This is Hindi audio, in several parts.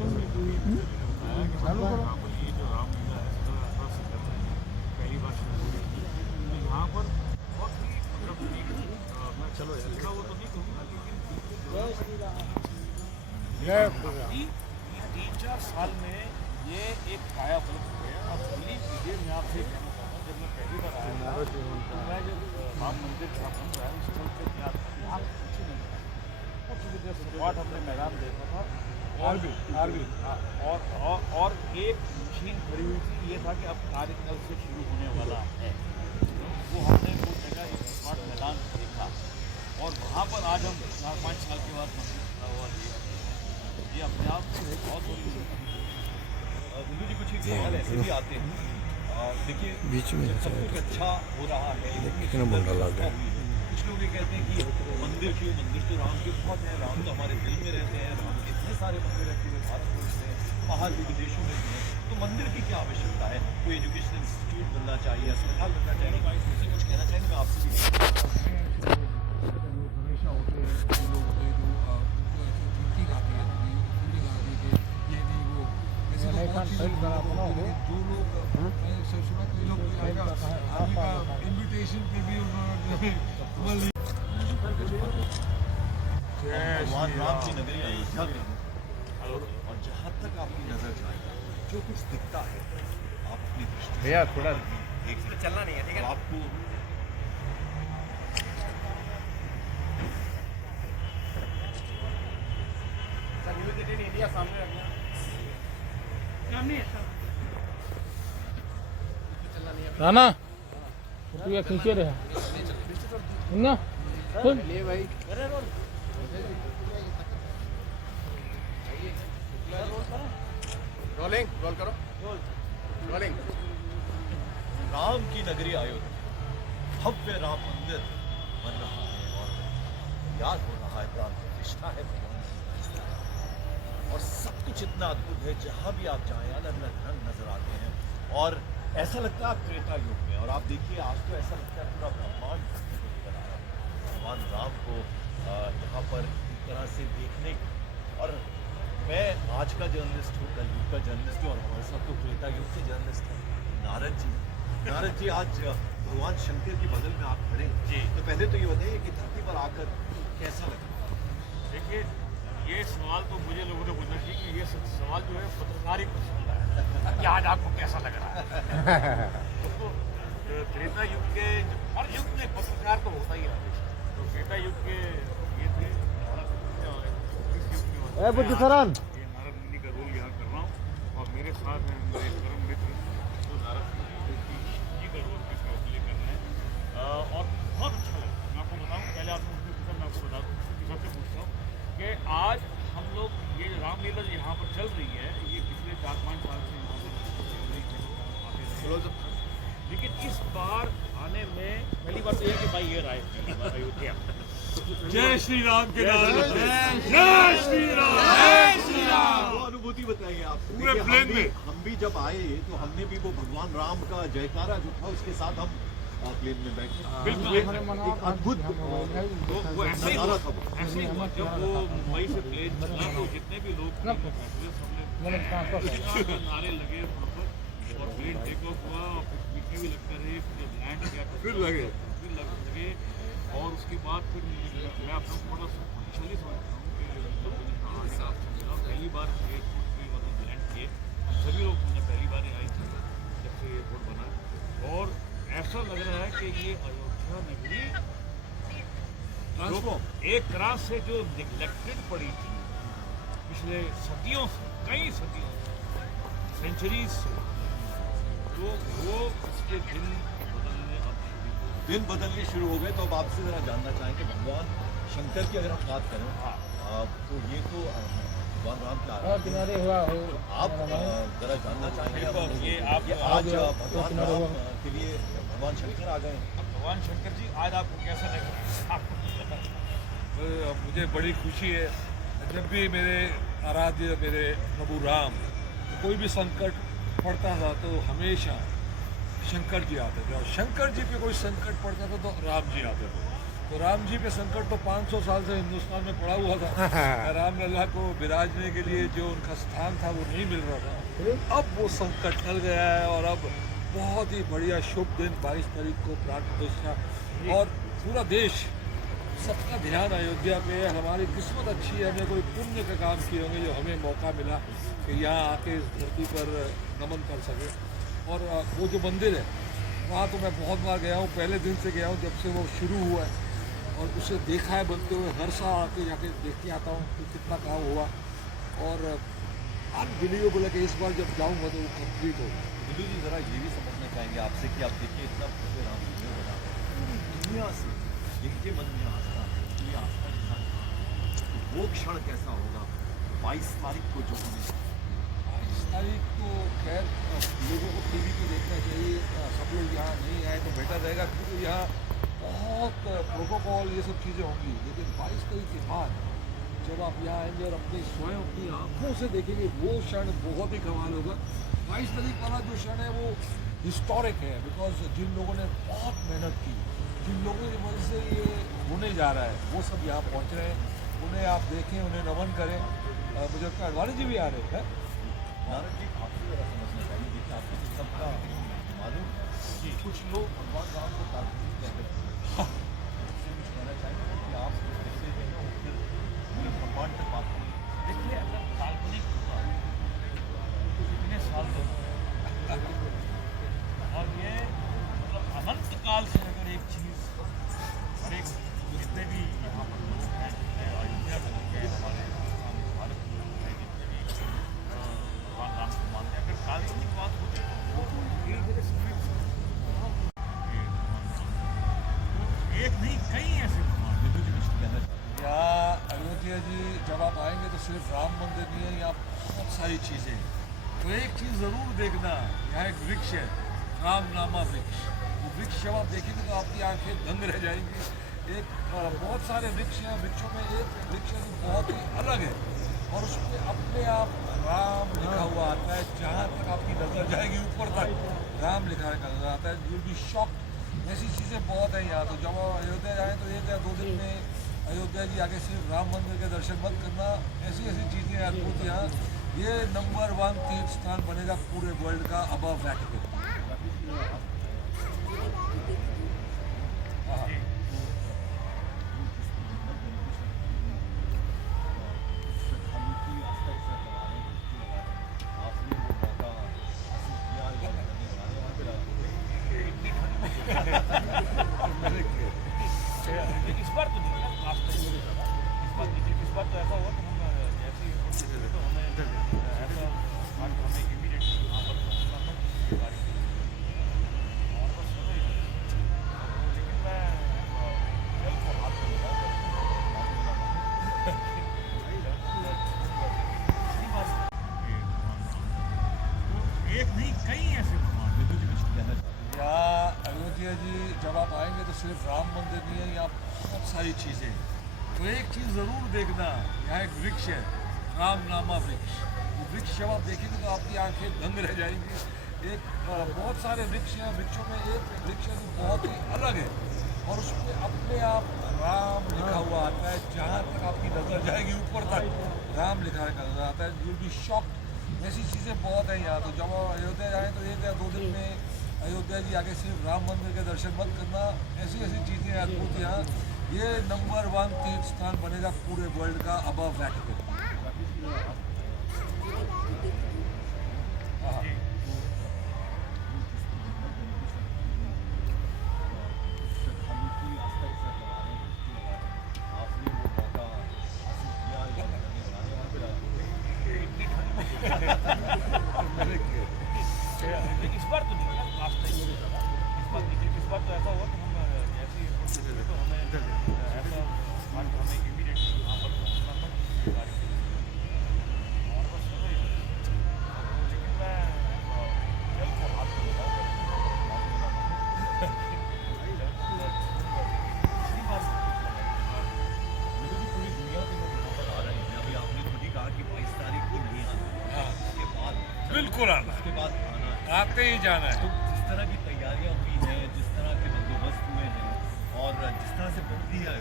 चालू करो। ये जो रामलीला है पहली बार शुरू हुई थी तो यहाँ पर बहुत ही मतलब मैं चलो यार वो तो नहीं कहूँगा लेकिन तीन चार साल में ये एक काया पलट हो गया। अब दिल्ली कीजिए, मैं आपसे कहना चाहता हूँ, जब मैं पहली बार आया था तो मैं जब राम मंदिर का बन रहा है उस स्थल पर यहाँ कुछ नहीं था, कुछ भी जैसे स्पॉट हमने मैदान देखा था और एक मशीन खड़ी हुई थी। ये था कि अब कार्यकाल से शुरू होने वाला है, वो हमने वो जगह एक स्पॉट मैदान देखा और वहाँ पर आज हम 4-5 साल के बाद मंदिर खड़ा हुआ ये अपने आप बहुत बड़ी दिल्ली जी। कुछ ही सवाल ऐसे भी आते हैं, देखिए बीच में सब कुछ अच्छा हो रहा है कुछ लोग ये कहते हैं कि मंदिर क्यों, मंदिर तो राम के बहुत हैं, राम तो हमारे दिल में रहते हैं, राम के इतने सारे मंदिर हैं पूरे भारतवर्ष में, बाहर भी विदेशों में भी हैं, तो मंदिर की क्या आवश्यकता है? कोई एजुकेशनल इंस्टीट्यूट बनना चाहिए, अस्पताल बनना चाहिए, उससे कुछ कहना चाहेंगे? मैं आपसे भी हमेशा होते हैं जो लोग होते हैं जो चुटकी गाते हैं, फूले गाते हैं, ये नहीं वो ऐसे तो बहुत चीज़ें जो लोग सुना कोई लोग आगे का इन्विटेशन पे भी उन्होंने भगवान राम की नगरी अयोध्या में और जहाँ तक आपकी नजर जाए जो कुछ दिखता है आप अपनी दृष्टि भैया थोड़ा चलना नहीं है, ठीक है? आपको इंडिया सामने रखना, राना रुपया खींचे रहे ना सुन ले भाई रोल करो रोलिंग। राम की नगरी अयोध्या, भव्य राम मंदिर बन रहा है और याद हो रहा है प्राण प्रतिष्ठा है और सब कुछ इतना अद्भुत है। जहाँ भी आप जाएं अलग अलग रंग नजर आते हैं और ऐसा लगता है आप त्रेता युग में। और आप देखिए आज तो ऐसा लगता है पूरा ब्रह्मांड भगवान राम को यहाँ पर एक तरह से देखने। और मैं आज का जर्नलिस्ट हूँ, कल युग का जर्नलिस्ट हूँ और हमारे साथ तो त्रेता युग के जर्नलिस्ट हैं नारद जी आज भगवान शंकर के बगल में आप खड़े जी। तो पहले तो ये बताइए कि धरती पर आकर कैसा लगा? देखिए ये सवाल तो मुझे लोगों ने पूछना चाहिए कि ये सवाल जो है पत्रकार ही पूछ सकता है कि आज आपको कैसा लग रहा है। तो त्रेता युग के हर युग में पत्रकार तो होता ही है, तो त्रेता युग के ये थे इस युग में ये नारद मुनि का रोल यहाँ कर रहा हूँ और मेरे साथ हैं मेरे परम मित्र तो नारद जी का रोल प्ले कर रहे हैं और बहुत अच्छा लगा। मैं आपको बताऊँ, पहले आपने मुझसे पूछा, मैं आपको बता दूँ सबसे पूछता हूँ कि आज हम लोग ये रामलीला जो यहाँ पर चल रही है ये पिछले 4-5 साल से यहाँ पर, लेकिन इस बार आने में पहली बात तो ये कि भाई ये राय अयोध्या जय श्री राम के नाम, जय श्री राम, जय श्री राम। वो अनुभूति बताएंगे आप पूरे प्लेन में। हम भी जब आए तो हमने भी वो भगवान राम का जयकारा जो था उसके साथ हम प्लेन में बैठे, बिल्कुल एक अद्भुत वो ऐसे ही नजारा था। ऐसे ही हुआ जब वो मुंबई से प्लेन चला तो जितने भी लोग नारे लगे वहाँ पर और प्लेन टेक ऑफ हुआ और पीछे भी लगता रहे, जब लैंड किया तो फिर लगे और उसके बाद फिर मैं अपना थोड़ा शक्तिशाली समझता हूँ कि पहली बार एयरपोर्ट पे मतलब लैंड किए सभी लोग मैंने पहली बार आई थी जब से एयरपोर्ट बना और ऐसा लग रहा है कि ये अयोध्या नगरी एक तरह से जो निगलेक्टेड पड़ी थी पिछले सदियों से, कई सदियों से, सेंचुरीज से, तो वो उसके दिन बदलने शुरू हो गए। तो अब आपसे जरा जानना चाहेंगे भगवान शंकर की अगर हम बात करें तो ये तो भगवान राम का किनारे हुआ आप जरा जानना चाहेंगे ये आप आज भगवान राम के लिए भगवान शंकर आ गए। भगवान शंकर जी आज आपको कैसा लग रहा है? मुझे बड़ी खुशी है जब भी मेरे आराध्य मेरे प्रभु राम कोई भी संकट पड़ता था तो हमेशा शंकर जी आते थे और शंकर जी पे कोई संकट पड़ता था तो राम जी आते थे। तो राम जी पे संकट तो 500 साल से हिंदुस्तान में पड़ा हुआ था। रामलला को विराजने के लिए जो उनका स्थान था वो नहीं मिल रहा था। अब वो संकट टल गया है और अब बहुत ही बढ़िया शुभ दिन 22 तारीख को प्राण प्रतिष्ठा और पूरा देश सबका ध्यान अयोध्या पे है। हमारी किस्मत अच्छी है, हमने कोई पुण्य का काम किए होंगे जो हमें मौका मिला कि यहाँ आके इस धरती पर नमन कर सके। और वो जो मंदिर है वहाँ तो मैं बहुत बार गया हूँ, पहले दिन से गया हूँ जब से वो शुरू हुआ है और उसे देखा है बनते हुए। हर साल आके जाके देख के आता हूँ कि कितना काम हुआ और अनबिलीवेबल है कि इस बार जब जाऊँगा तो वो कंप्लीट होगा। बिल्लू जी ज़रा ये भी समझना चाहेंगे आपसे कि आप देखिए इतना भव्य राम मंदिर बना है, पूरी दुनिया से जिनके मन में आस्था है ये आस्था के साथ तो वो क्षण कैसा होगा 22 तारीख को जो हमें 22 तारीख को खैर लोगों को टीवी पे देखना चाहिए। सब लोग यहाँ नहीं आए तो बेटर रहेगा क्योंकि यहाँ बहुत प्रोटोकॉल ये सब चीज़ें होंगी। लेकिन 22 तारीख के बाद जब आप यहाँ आएंगे और अपनी स्वयं अपनी आँखों से देखेंगे वो क्षण बहुत ही कमाल होगा। 22 तारीख वाला जो क्षण है वो हिस्टोरिक है बिकॉज जिन लोगों ने बहुत मेहनत की, जिन लोगों की वजह से ये होने जा रहा है वो सब यहाँ पहुँच रहे हैं। उन्हें आप देखें, उन्हें नमन करें। मुझे लगता है अडवाणी जी भी आ रहे हैं। नारद जी आपको ज़रा समझना चाहिए, देखिए आपको सबका मालूम है कि कुछ लोग भगवान राम को काल्पनिक कहते हैं। उससे कुछ कहना चाहेंगे कि आप कैसे जो है वो फिर पूरे ब्रह्मांड तक बात करें। देखिए अगर काल्पनिक होगा तो कितने साल तक और ये मतलब अनंत काल से अगर एक चीज़ और एक जितने भी यहाँ पर लोग हैं, जितने अयोध्या में लोग हैं, हमारे हिंदुस्तान भारत के लोग हैं, जितने भी भगवान राम को मानते हैं, अगर काल्पनिक बात होती है तो वो धीरे धीरे समृद्ध एक नहीं कई ऐसे भगवान बिल्लू जी कुछ कहना चाहते हैं? यहाँ अयोध्या जी जब आप आएंगे तो सिर्फ राम मंदिर नहीं है, यहाँ बहुत सारी चीज़ें हैं। तो एक चीज़ ज़रूर देखना, यहाँ एक वृक्ष है रामनामा वृक्ष। वो वृक्ष जब आप देखेंगे तो आपकी आंखें दंग रह जाएंगी। एक बहुत सारे वृक्ष हैं, वृक्षों में एक वृक्ष है जो बहुत ही अलग है और उस पर अपने आप राम लिखा हुआ आता है। जहाँ तक आपकी नज़र जाएगी ऊपर तक राम लिखा नजर आता है। You will be shocked. ऐसी चीज़ें बहुत हैं यहाँ। तो जब आप अयोध्या जाएँ तो 1 या 2 दिन में अयोध्या जी आगे सिर्फ राम मंदिर के दर्शन मत करना। ऐसी ऐसी चीज़ें अद्भुत यहाँ। ये नंबर 1 तीर्थ स्थान बनेगा पूरे वर्ल्ड का अबव वैटिकन। हाँ इस बार तो नहीं है, लास्ट टाइम इस बार तो ऐसा हुआ कि हम जैसे ही एयरपोर्ट से चले तो हमें ऐसा हमें इमीडिएटली वहाँ पर पहुँचना था गाड़ी और बस हो गई। लेकिन मैं जल को हाथ में लगा एक नहीं कई ऐसे भगवान बिल्लू जी कुछ कहना चाहते हैं? यहाँ अयोध्या जी जब आप आएंगे तो सिर्फ राम मंदिर नहीं है, यहाँ बहुत सारी चीज़ें हैं। तो एक चीज़ ज़रूर देखना, यहाँ एक वृक्ष है रामनामा वृक्ष। वो वृक्ष जब आप देखेंगे तो आपकी आंखें दंग रह जाएंगी। एक बहुत सारे वृक्ष हैं, वृक्षों में एक वृक्ष है जो बहुत ही अलग है और उस पर अपने आप राम लिखा हुआ आता है। जहाँ तक आपकी नज़र जाएगी ऊपर तक राम लिखा नजर आता है। You will be shocked. ऐसी चीज़ें बहुत हैं यहाँ। तो जब आप अयोध्या जाएँ तो 1 या 2 दिन में अयोध्या जी आगे सिर्फ राम मंदिर के दर्शन मत करना। ऐसी ऐसी चीज़ें अद्भुत यहाँ। ये नंबर 1 तीर्थ स्थान बनेगा पूरे वर्ल्ड का अबव वैटिकन। हाँ इस बार तो नहीं है, लास्ट टाइम इस बार तो ऐसा हुआ कि हम जैसे ही एयरपोर्ट से चले तो हमें ऐसा हमें इमीडिएटली वहाँ पर पहुँचना था गाड़ी और बस हो गई। लेकिन मैं जल को हाथ में लगा पूरी दुनिया के लोग यहाँ पर आ रहे हैं। अभी आपने खुद ही कहा कि 22 तारीख को नहीं आना, उसके बाद बिल्कुल आना, उसके बाद आना है। आते ही जाना है। तो जिस तरह की तैयारियां हुई हैं, जिस तरह के बंदोबस्त हुए हैं और जिस तरह से बदली है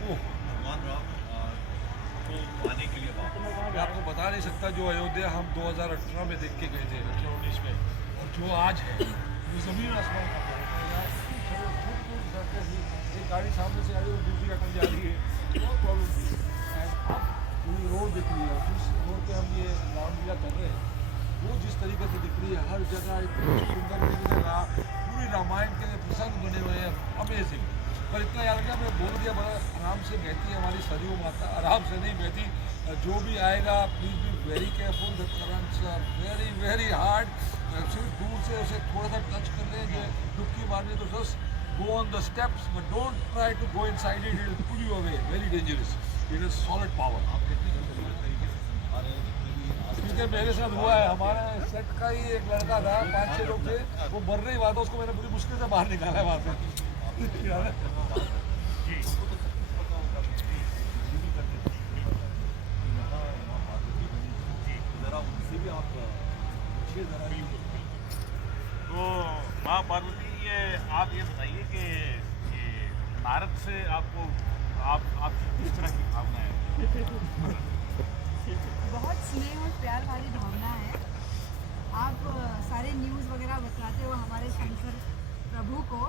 वो भगवान राम को पाने के लिए वापस मैं आपको बता नहीं सकता जो अयोध्या हम 2018 में देख के गए थे 2019 में और जो आज है वो ज़मीन आसमान का फर्क है। यार छोटी सड़कें थी, एक गाड़ी सामने से आ रही है और दूसरी अटक जा रही है, बहुत प्रॉब्लम थी। अब पूरी रोड दिख रही है, जिस रोड पे हम ये रामलीला कर रहे हैं वो जिस तरीके से दिख रही है, हर जगह इतनी सुंदर तरीके से पूरी रामायण के प्रसंग बने हुए हैं, अमेजिंग। पर इतना याद रखना, मैं बोल दिया, बड़ा आराम से बहती है हमारी सरयू माता, आराम से नहीं बहती। जो भी आएगा please be very careful, the currents are very very hard. सिर्फ दूर से उसे थोड़ा सा टच कर लें, जो डुबकी मारनी तो just go on the steps, but don't try to go inside it, it will pull you away, very dangerous. It is solid power. आप कितनी गंभीर तरीके से समझा रहे हैं जितने भी क्योंकि मेरे साथ हुआ है, हमारे सेट का ही एक लड़का था, 5-6 लोग थे, वो मरने ही वाला था, उसको मैंने पूरी मुश्किल से बाहर निकाला है वहाँ से। जरा उनसे भी आप पूछिए जरा। तो माँ पार्वती, ये आप ये बताइए कि ये नारद से आपको आपकी किस तरह की भावना है? बहुत स्नेह और प्यार वाली भावना है। आप सारे न्यूज़ वगैरह बताते हो हमारे शंकर प्रभु को,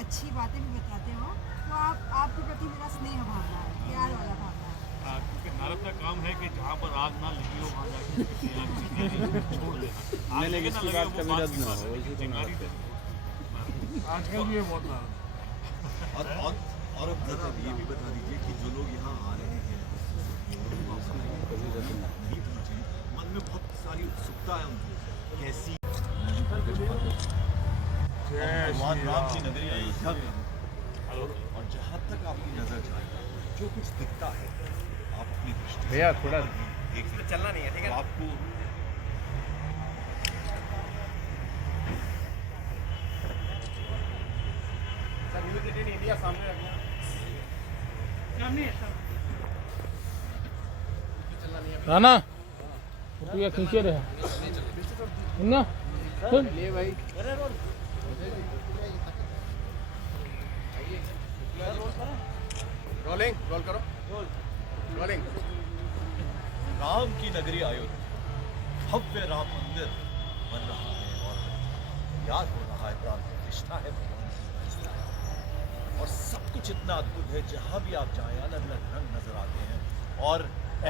अच्छी बातें भी बताते हो, तो आपके प्रति मेरा स्नेह भावना है, प्यार वाला भावना है। क्योंकि नारद का काम है कि जहाँ पर आग ना लगी हो वहाँ जाके छोड़ देना। नहीं, इसकी बात कभी रद्द ना हो, इसी को ना आजकल भी ये बहुत नाराज है। और अब जरा ये भी बता दीजिए कि जो लोग यहाँ आ रहे हैं नहीं होना चाहिए, मन में बहुत सारी उत्सुकता है उनको, कैसी भगवान राम की नगरी अयोध्या में, और जहाँ तक आपकी नजर जाए जो कुछ दिखता है आप अपनी दृष्टि से भैया थोड़ा देख चलना नहीं है, ठीक है आपको। इंडिया सामने रखना राना रुपया खींचे रहे ना सुन ले भाई। रोल करो। राम की नगरी अयोध्या, भव्य राम मंदिर बन रहा है और याद हो रहा है प्राण प्रतिष्ठा है भगवान की प्रतिष्ठा है। और सब कुछ इतना अद्भुत है, जहाँ भी आप जाएं अलग अलग रंग नजर आते हैं और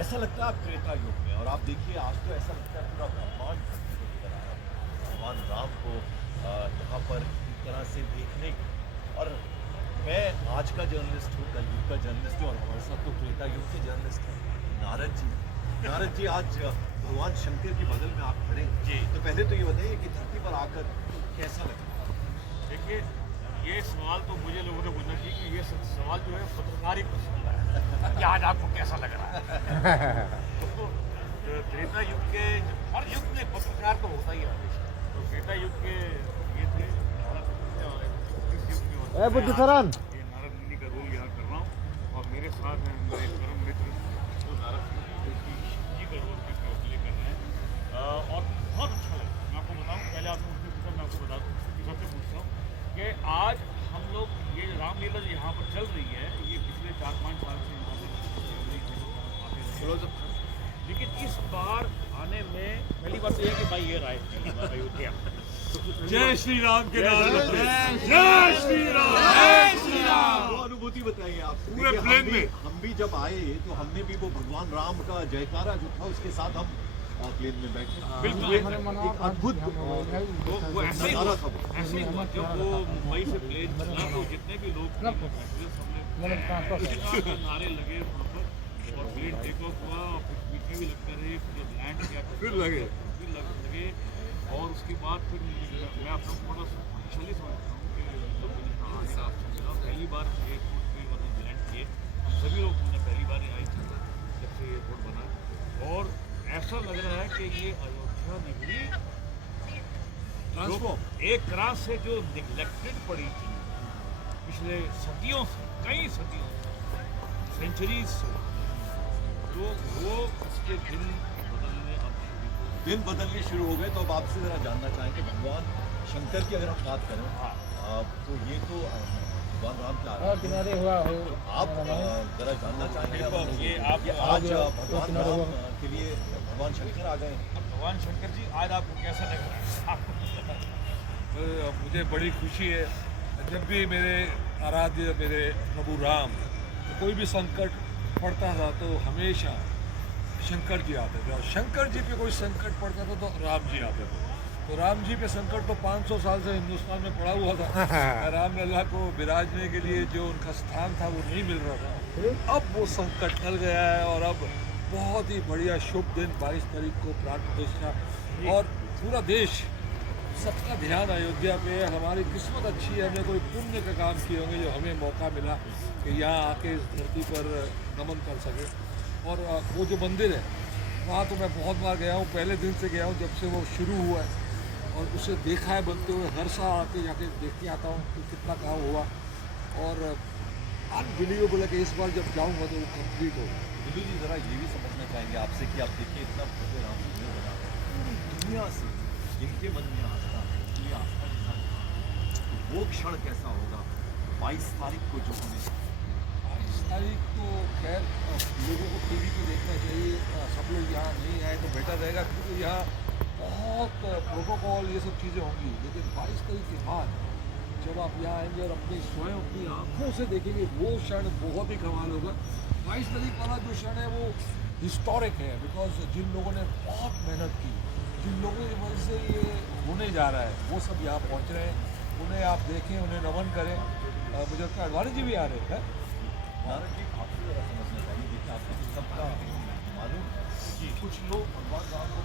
ऐसा लगता है आप त्रेता युग में। और आप देखिए आज तो ऐसा लगता है पूरा ब्रह्मांड नजर आ रहा है भगवान राम को यहाँ पर एक तरह से देखने की। और मैं आज का जर्नलिस्ट हूँ, कल युग का जर्नलिस्ट हूँ, और हमारे साथ तो त्रेता युग के जर्नलिस्ट हैं नारद जी। नारद जी, आज भगवान शंकर के बगल में आप खड़े हैं जी। तो पहले तो ये बताइए कि धरती पर आकर कैसा लगा? देखिए, ये सवाल तो मुझे लोगों ने पूछना चाहिए कि ये सवाल जो है पत्रकारी पसंद है कि आज आपको कैसा लग रहा है। तो त्रेता युग के हर युग में पत्रकार तो होता ही है हमेशा। तो त्रेता युग के ये थे इस युग में होता है। ये नारद मुनि का रोल यहाँ कर रहा हूँ और मेरे साथ हैं मेरे परम मित्र तो नारद जी का रोल प्ले कर रहे हैं और बहुत अच्छा लगा। मैं आपको बताऊँ, पहले आपने मुझसे पूछा, मैं आपको बता दूँ कि सबसे पूछता हूँ कि आज हम लोग ये रामलीला जो यहाँ पर चल रही है, ये पिछले 4-5 साल से यहाँ पर लेकिन इस बार आने में पहली बात तो यह कि भाई ये राय अयोध्या। जय श्री राम के नाम, जय श्री राम, जय श्री राम। वो अनुभूति बताइए आप पूरे प्लेन में। हम भी जब आए तो हमने भी वो भगवान राम का जयकारा जो था उसके साथ हम प्लेन में बैठे। बिल्कुल एक अद्भुत वो ऐसे ही नज़ारा था वो। ऐसे ही हुआ जब वो मुंबई से प्लेन चला तो जितने भी लोग प्लेन में बैठे सबने नारे लगे वहाँ पर और प्लेन टेक ऑफ हुआ और फिर पीछे भी लगते रहे, फिर जब लैंड किया तो फिर लगे और उसके बाद फिर मैं अपना थोड़ा स्पेशली समझता हूँ कि लोग यहाँ आने का अवसर मिला। पहली बार एयरपोर्ट पे मतलब लैंड किए हम सभी लोग, मैंने पहली बार आई थी जब से एयरपोर्ट बना और ऐसा लग रहा है कि ये अयोध्या नगरी जो एक तरह से जो निगलेक्टेड पड़ी थी पिछले सदियों से, कई सदियों से, सेंचुरीज से, तो वो उसके दिन बदलने शुरू हो गए। तो अब आपसे जरा जानना चाहेंगे भगवान शंकर की अगर हम बात करें तो ये तो भगवान राम क्या हाँ किनारे हुआ हो आप जरा जानना चाहेंगे देखो, ये आप कि आज भगवान किनारे राम हुआ। के लिए भगवान शंकर आ गए हैं। अब भगवान शंकर जी आज आपको कैसा लग रहा है आपको मुझे बड़ी खुशी है जब भी मेरे आराध्य मेरे प्रभु राम तो कोई भी संकट पड़ता था तो हमेशा शंकर जी आते थे और शंकर जी पे कोई संकट पड़ता था तो राम जी आते थे। तो राम जी पे संकट तो 500 साल से हिंदुस्तान में पड़ा हुआ था। रामलला को विराजने के लिए जो उनका स्थान था वो नहीं मिल रहा था। अब वो संकट टल गया है और अब बहुत ही बढ़िया शुभ दिन 22 तारीख को प्राण प्रतिष्ठा और पूरा देश सबका ध्यान अयोध्या पे है। हमारी किस्मत अच्छी है, हमने कोई पुण्य का काम किए होंगे जो हमें मौका मिला कि यहाँ आके इस धरती पर नमन कर सके। और वो जो मंदिर है वहाँ तो मैं बहुत बार गया हूँ, पहले दिन से गया हूँ जब से वो शुरू हुआ है और उसे देखा है बनते हुए। हर साल आके जाके देख के आता हूँ कि कितना काम हुआ और अनबिलीवेबल है कि इस बार जब जाऊँगा तो वो कंप्लीट होगा। बिल्लू जी जरा ये भी समझना चाहेंगे आपसे कि आप देखिए इतना भव्य राम मंदिर बना है पूरी दुनिया से जिनके मन में आस्था है उनकी आस्था के साथ तो वो क्षण कैसा होगा 22 तारीख को जो हमें 22 तारीख को खैर लोगों को टीवी पे देखना चाहिए। सब लोग यहाँ नहीं आए तो बेटर रहेगा क्योंकि यहाँ बहुत प्रोटोकॉल ये सब चीज़ें होंगी। लेकिन 22 तारीख के बाद जब आप यहाँ आएंगे और अपनी स्वयं अपनी आँखों से देखेंगे वो क्षण बहुत ही कमाल होगा। 22 तारीख वाला जो क्षण है वो हिस्टोरिक है बिकॉज जिन लोगों ने बहुत मेहनत की, जिन लोगों की वजह से ये होने जा रहा है वो सब यहाँ पहुँच रहे हैं। उन्हें आप देखें, उन्हें नमन करें। मुझे लगता है अडवाणी जी भी आ रहे हैं। नारायण जी आपसे जरा समझना चाहिए देखिए आपको तो सबका मालूम है कि कुछ लोग भगवान राम को